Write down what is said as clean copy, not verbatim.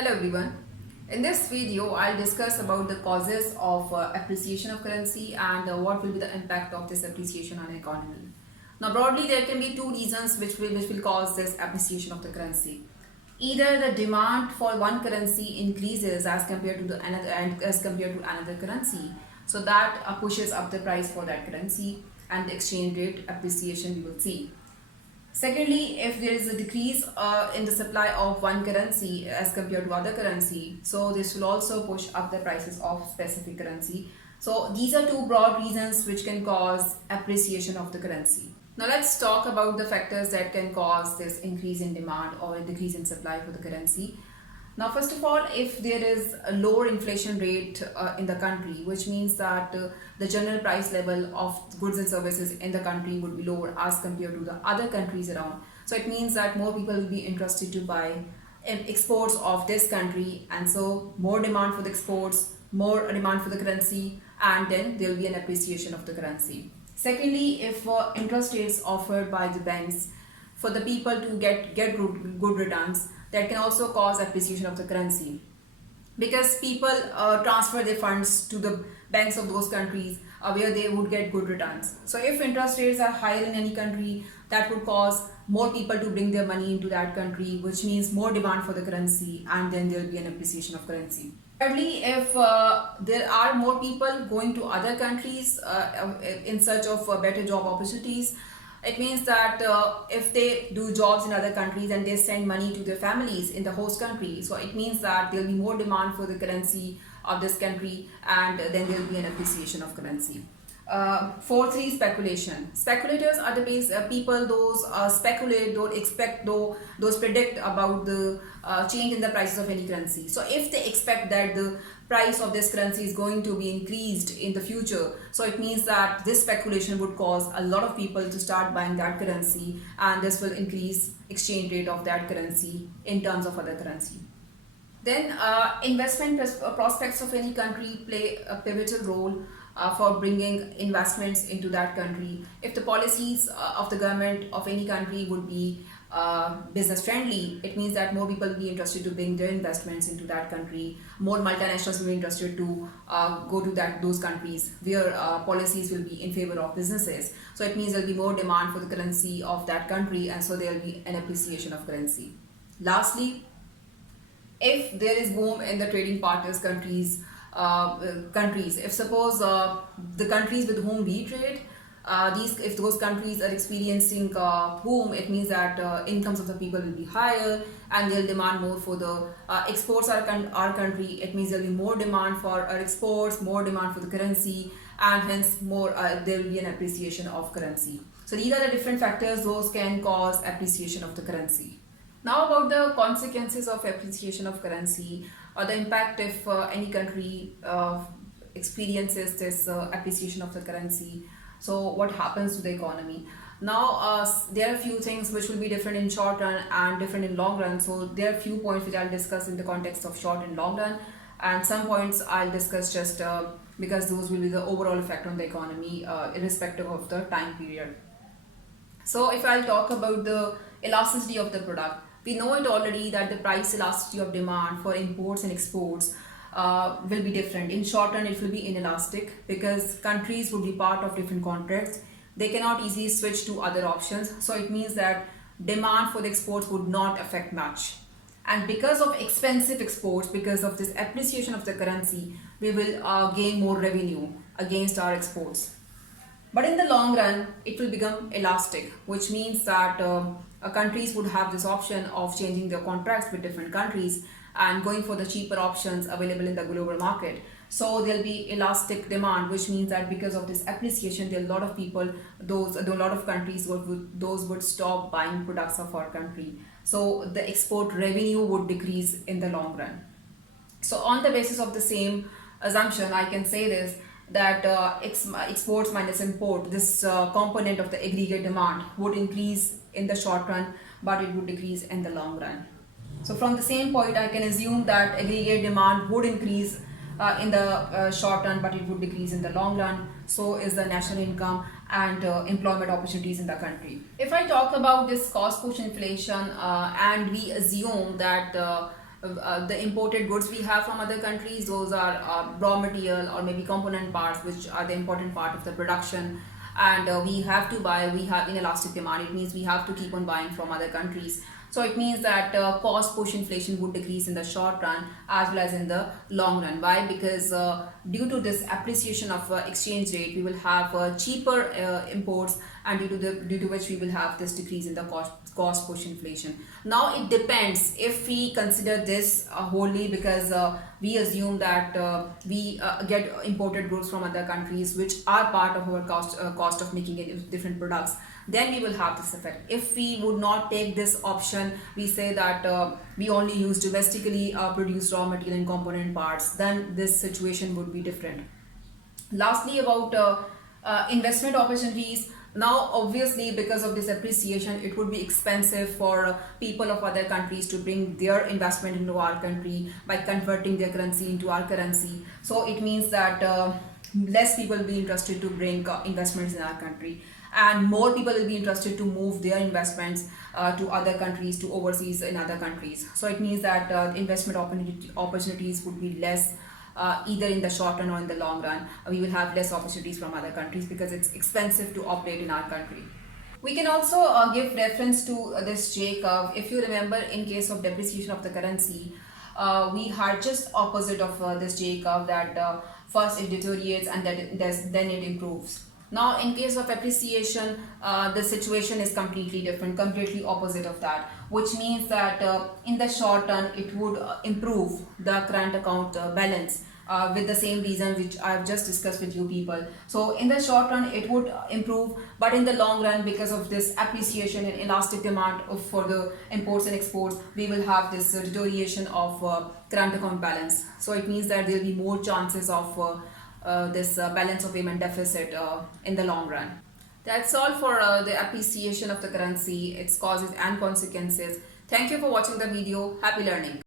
Hello everyone. In this video, I'll discuss about the causes of appreciation of currency and what will be the impact of this appreciation on economy. Now, broadly, there can be two reasons which will cause this appreciation of the currency. Either the demand for one currency increases as compared to another currency, so that pushes up the price for that currency and the exchange rate appreciation we will see. Secondly, if there is a decrease in the supply of one currency as compared to other currency, so this will also push up the prices of specific currency. So these are two broad reasons which can cause appreciation of the currency. Now let's talk about the factors that can cause this increase in demand or a decrease in supply for the currency. Now, first of all, if there is a lower inflation rate in the country, which means that the general price level of goods and services in the country would be lower as compared to the other countries around. So it means that more people will be interested to buy exports of this country, and so more demand for the exports, more demand for the currency, and then there will be an appreciation of the currency. Secondly, if interest rates offered by the banks for the people to get good returns, that can also cause appreciation of the currency, because people transfer their funds to the banks of those countries where they would get good returns. So if interest rates are higher in any country, that would cause more people to bring their money into that country, which means more demand for the currency, and then there will be an appreciation of currency. Thirdly, if there are more people going to other countries in search of better job opportunities, it means that if they do jobs in other countries and they send money to their families in the host country, so it means that there will be more demand for the currency of this country, and then there will be an appreciation of currency. Fourthly, speculation. Speculators are the people those speculate, those expect, those predict about the change in the prices of any currency. So if they expect that the price of this currency is going to be increased in the future, so it means that this speculation would cause a lot of people to start buying that currency, and this will increase exchange rate of that currency in terms of other currency. Then investment prospects of any country play a pivotal role for bringing investments into that country. If the policies of the government of any country would be business friendly, it means that more people will be interested to bring their investments into that country. More multinationals will be interested to go to those countries where policies will be in favor of businesses. So it means there will be more demand for the currency of that country, and so there will be an appreciation of currency. Lastly, if there is boom in the trading partners countries, if suppose the countries with whom we trade, if those countries are experiencing boom, it means that incomes of the people will be higher, and they'll demand more for the exports our country. It means there'll be more demand for our exports, more demand for the currency, and hence more there will be an appreciation of currency. So these are the different factors those can cause appreciation of the currency. Now about the consequences of appreciation of currency, or the impact if any country experiences this appreciation of the currency. So what happens to the economy? Now there are a few things which will be different in short run and different in long run. So there are a few points which I'll discuss in the context of short and long run, and some points I'll discuss just because those will be the overall effect on the economy irrespective of the time period. So if I'll talk about the elasticity of the product, we know it already that the price elasticity of demand for imports and exports will be different. In short run, it will be inelastic because countries would be part of different contracts. They cannot easily switch to other options. So it means that demand for the exports would not affect much. And because of expensive exports, because of this appreciation of the currency, we will gain more revenue against our exports. But in the long run, it will become elastic, which means that countries would have this option of changing their contracts with different countries and going for the cheaper options available in the global market. So there'll be elastic demand, which means that because of this appreciation, there are a lot of people, a lot of countries would stop buying products of our country. So the export revenue would decrease in the long run. So on the basis of the same assumption, I can say this, that exports minus import, this component of the aggregate demand would increase in the short run, but it would decrease in the long run. So from the same point, I can assume that aggregate demand would increase in the short run, but it would decrease in the long run. So is the national income and employment opportunities in the country. If I talk about this cost push inflation and we assume that the imported goods we have from other countries, those are raw material or maybe component parts, which are the important part of the production. And we have to buy, we have inelastic demand. It means we have to keep on buying from other countries. So it means that cost push inflation would decrease in the short run as well as in the long run. Why? Because due to this appreciation of exchange rate, we will have cheaper imports, and due to which we will have this decrease in the cost push inflation. Now it depends if we consider this wholly, because we assume that we get imported goods from other countries which are part of our cost of making it different products, then we will have this effect. If we would not take this option, we say that we only use domestically produced raw material and component parts, then this situation would be different. Lastly, about investment opportunities. Now obviously, because of this appreciation, it would be expensive for people of other countries to bring their investment into our country by converting their currency into our currency. So it means that less people will be interested to bring investments in our country, and more people will be interested to move their investments to other countries, to overseas in other countries. So it means that investment opportunities would be less, either in the short run or in the long run. We will have less opportunities from other countries because it's expensive to operate in our country. We can also give reference to this J curve. If you remember, in case of depreciation of the currency, we had just opposite of this J curve, that first it deteriorates and then it improves. Now in case of appreciation, the situation is completely different, completely opposite of that, which means that in the short run it would improve the current account balance, with the same reason which I've just discussed with you people. So in the short run it would improve, but in the long run, because of this appreciation and elastic demand for the imports and exports, we will have this deterioration of current account balance. So it means that there will be more chances of this balance of payment deficit in the long run. That's all for the appreciation of the currency, its causes and consequences. Thank you for watching the video. Happy learning.